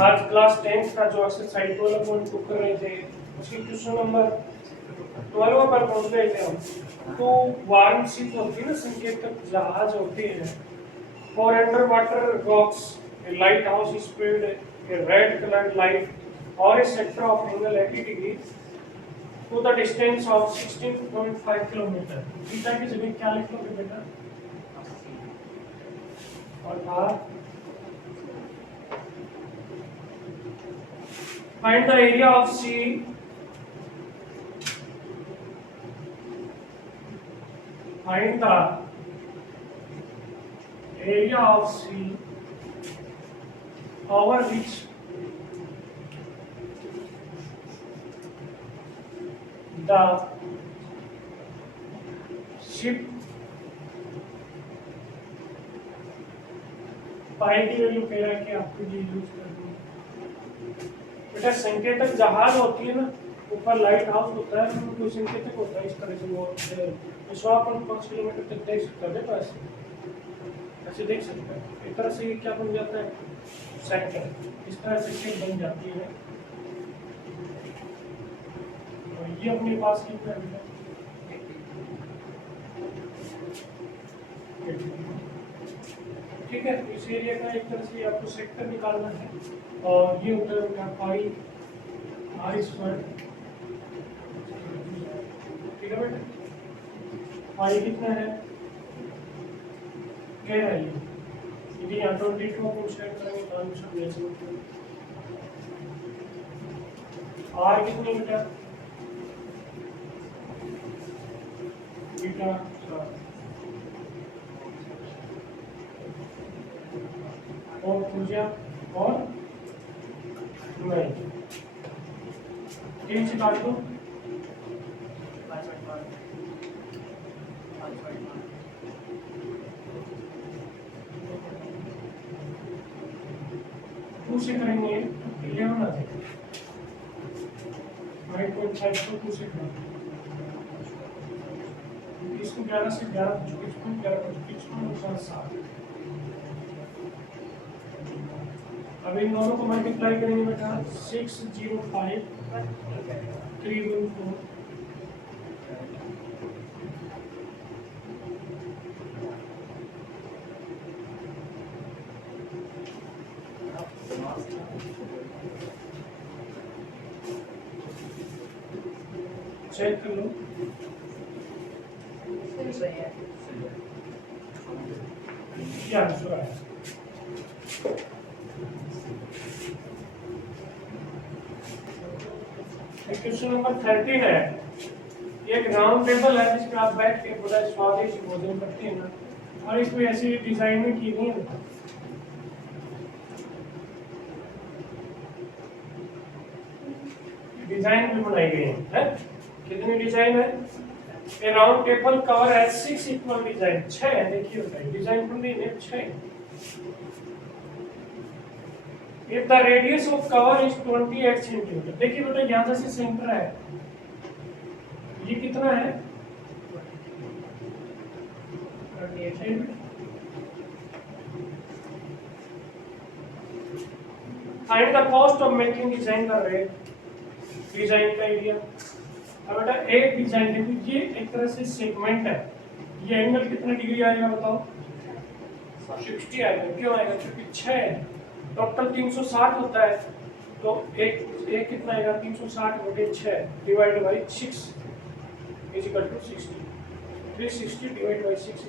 आज क्लास 10 का जो एक्सरसाइज 12.2 कर रहे थे उसकी क्वेश्चन नंबर 12 पर पहुंच गए थे हम। तो वार्मशिप होती है ना, संकेतक जहाज होते हैं, और under water rocks, a lighthouse is spread a red colored light or a sector of angle 80 degrees to the distance of 16.5 kilometre. Theta की जगह क्या लिख लोगे बेटा? और are. Find the area of sea find the area of sea over which the ship पाई की value कह रहा है कि आपको ये यूज करनी है। बेटा संकेतक जहाज होती है ना, ऊपर लाइट हाउस होता है, उसमें कोई संकेतक होता है इस तरह से, वो 100.5 किलोमीटर तक देख सकता है। देखो ऐसे देख सकता है। एक तरह से ये क्या बन जाता है? सेक्टर। इस तरह से शेप बन जाती है। और ये अपने पास कितना है? ठीक है, इस एरिया का एक तरह से आपको सेक्टर निकालना है, और ये होता है पाई आर स्क्वायर। ठीक है बेटा, पाई कितना है कह रहा है ये, यदि यहाँ 22 को सेट करेंगे तो आंसर ले सकते हैं। आर कितनी बेटा? बीटा 4 और पूजा और नहीं, तीन से काट दो। टू से करेंगे 11 आ जाएगा। 9.5 को 2 से करेंगे, इसको 11 से 11 इसको 11 इसको 7। अब इन दोनों को मल्टीप्लाई करेंगे बेटा, 605 314 चेक कर लो। क्या आंसर आया? क्वेश्चन नंबर 13 है। एक राउंड टेबल है जिसमें आप बैठ के बड़ा स्वादिष्ट भोजन करते हैं ना, और इसमें ऐसी डिजाइन में की नहीं है। डिजाइन भी बनाई गई है। कितनी डिजाइन है? ए राउंड टेबल कवर है 6 इक्वल डिजाइन, 6 है। देखिए बताइए डिजाइन बनी है 6। If the radius of cover is 28 centimetre, देखिए बेटा यहाँ से सेंटर है, ये कितना है? 28 centimetre. Find the cost of making design का रेट, डिजाइन का एरिया। अब बेटा एक डिजाइन देखिए, ये एक तरह से सेगमेंट है, ये एंगल कितना डिग्री आएगा बताओ? 60 आएगा। क्यों आएगा? क्योंकि 6 है, टोटल 360 होता है, तो एक कितना आएगा? 360 बटे 6 divide by 6 is equal to 60। 360 divide by 6 is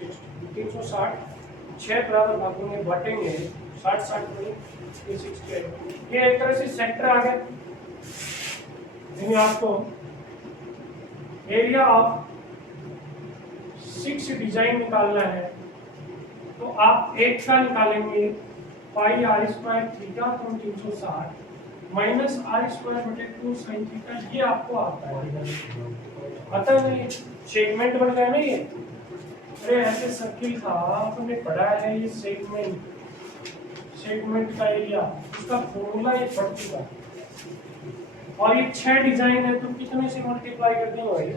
60। 360 6 बराबर भागों में बांटेंगे, 60 में 360 आएगा। ये एक तरह से सेक्टर आ गया। यानी आपको एरिया ऑफ 6 डिजाइन निकालना है, तो आप एक का निकालेंगे, pi r square theta upon 360 minus r square बटे 2 साइन थीटा, ये आपको आता है। आता है नहीं? सेगमेंट बन गया नहीं? अरे ऐसे सर्किल था, आपने पढ़ा है ये सेगमेंट का एरिया, इसका फॉर्मूला ये पढ़ चुका है। और ये 6 डिजाइन है, तो कितने से मल्टीप्लाई कर देंगे भाई?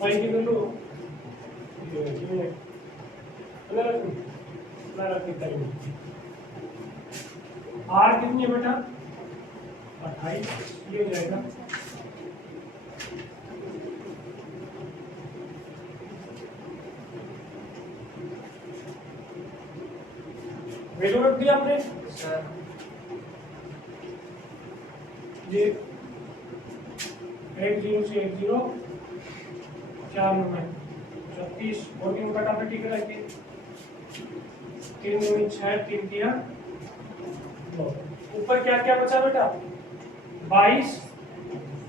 5 की वैल्यू मैं रख देता हूँ। आर कितनी है बेटा 28, ये हो जाएगा वैल्यू रख दिया आपने सर जी 10 से 10 4 में 36 और तीन फटाफट ठीक रखे 3 में 6 3 किया ऊपर क्या क्या बचा बेटा 22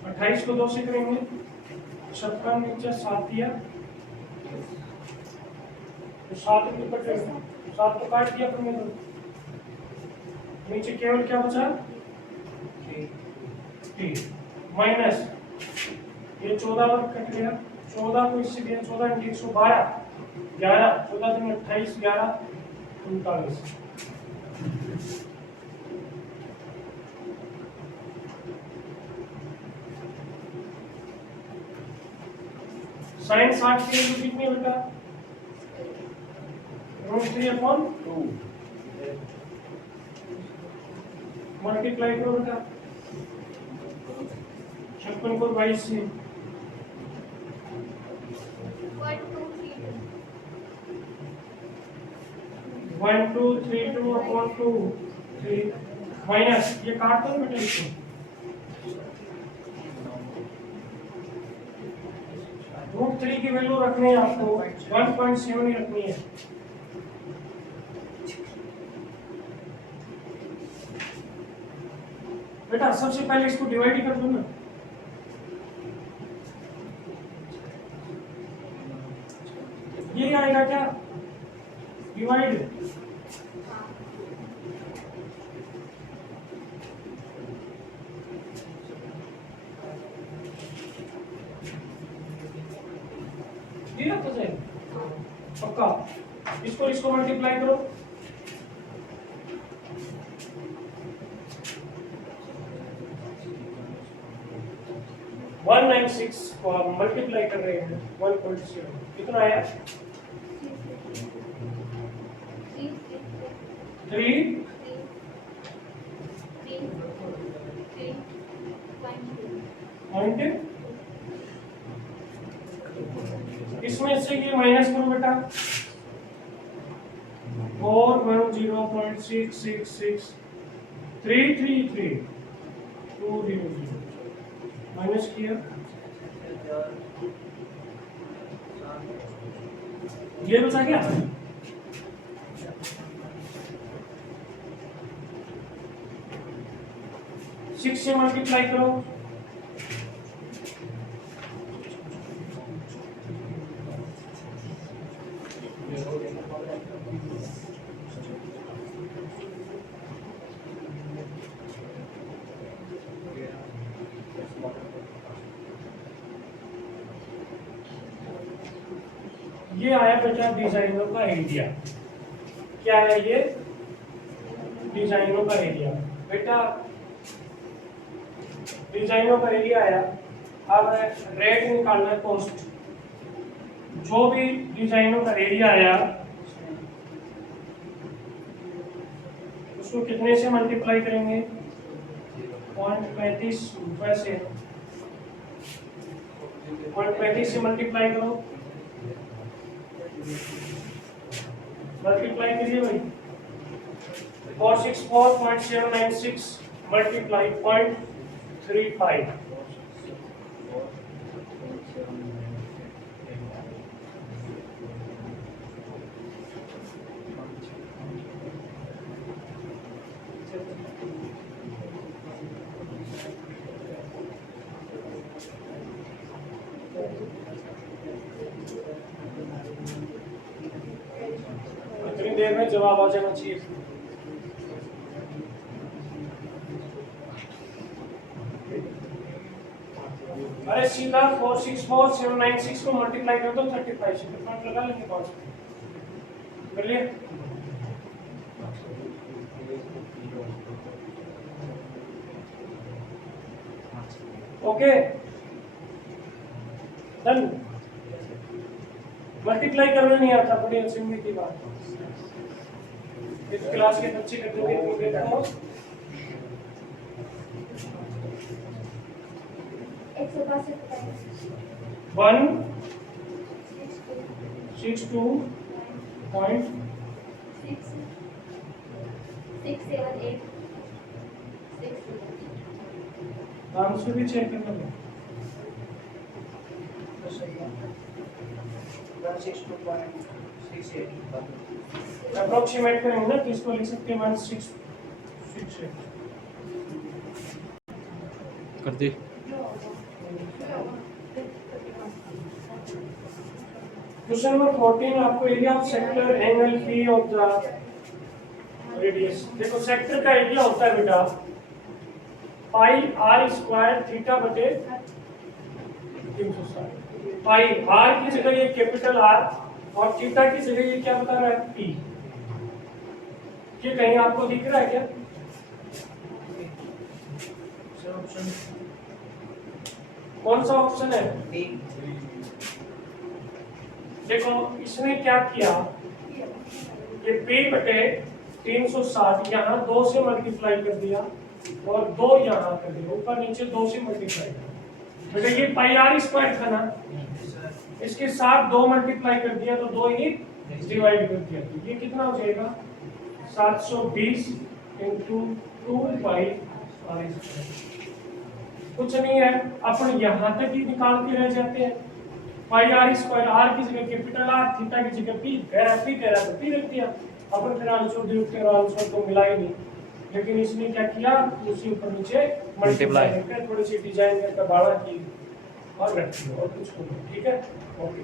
28 को 2 से करेंगे 56 नीचे 7 दिया तो 7 के ऊपर 7 को काट दिया अपन ने नीचे केवल क्या बचा माइनस ये 14 वर्ग कट गया 14 को इससे दिया 14 × 112 11 14 दिन 28 11 39 साइन 60 की वैल्यू कितनी है बेटा √3/2 मल्टीप्लाई करो बेटा 56 को 22 से 1 2 3 2/2 3 माइनस ये काट दो बेटा इसको √3 की वैल्यू रखनी है आपको 1.7 ही रखनी है बेटा सबसे पहले इसको डिवाइड कर दो ना ये आएगा क्या डिवाइड दिया तो सही पक्का इसको मल्टीप्लाई करो 196 को हम मल्टीप्लाई कर रहे हैं 1.7 कितना आया 3 पॉइंट इसमें से ये माइनस करो बेटा 410.666 333 200 माइनस किया ये बचा क्या 6 से मल्टीप्लाई करो ये आया बेटा डिजाइनों का एरिया क्या है ये डिजाइनों का एरिया बेटा डिजाइनों का एरिया आया अब रेट निकालना है कॉस्ट जो भी डिजाइनों का एरिया आया उसको कितने से मल्टीप्लाई करेंगे 0.35 रुपए से 0.35 से मल्टीप्लाई करो मल्टीप्लाई करिए भाई 464.796 मल्टीप्लाई 0.35 इतनी देर में जवाब आ जाना चाहिए अरे सीधा 464,796 को मल्टीप्लाई कर दो 35 से कितना लगा लेंगे कौन सा कर लिए ओके डन मल्टीप्लाई करना नहीं आता बड़ी अचंभे की बात इस क्लास के बच्चे कर दोगे तो देखो 162.678 आंसर भी चेक करना है। 162.68 अप्रोक्सीमेट करेंगे ना तो इसको लिख सकते हैं 1668 कर दी। क्वेश्चन नंबर 14 आपको area of sector angle P of the radius. देखो सेक्टर का एरिया होता है बेटा पाई आर स्क्वायर थीटा बटे 360। पाई आर की जगह ये कैपिटल आर और थीटा की जगह ये क्या बता रहा है पी। ये कहीं आपको दिख रहा है क्या? कौन सा ऑप्शन है? देखो इसने क्या किया, ये p बटे 360 यहाँ 2 से मल्टीप्लाई कर दिया और 2 यहाँ कर दिया, ऊपर नीचे 2 से मल्टीप्लाई कर। बेटा ये पाई आर स्क्वायर था ना, इसके साथ 2 मल्टीप्लाई कर दिया तो 2 ही डिवाइड कर दिया, तो ये कितना हो जाएगा 720 इंटू 2 पाई आर स्क्वायर। कुछ नहीं है, अपन यहाँ तक ही निकाल के रह जाते हैं। पाई आर स्क्वायर आर की जगह कैपिटल आर थीटा की जगह पी कह रहा तो पी रख दिया। अपन फिर आंसर तो मिला ही नहीं, लेकिन इसने क्या किया उसी ऊपर नीचे मल्टीप्लाई करके थोड़ी सी डिजाइन करके बाड़ा की और रख दिया और कुछ नहीं। ठीक है, ओके।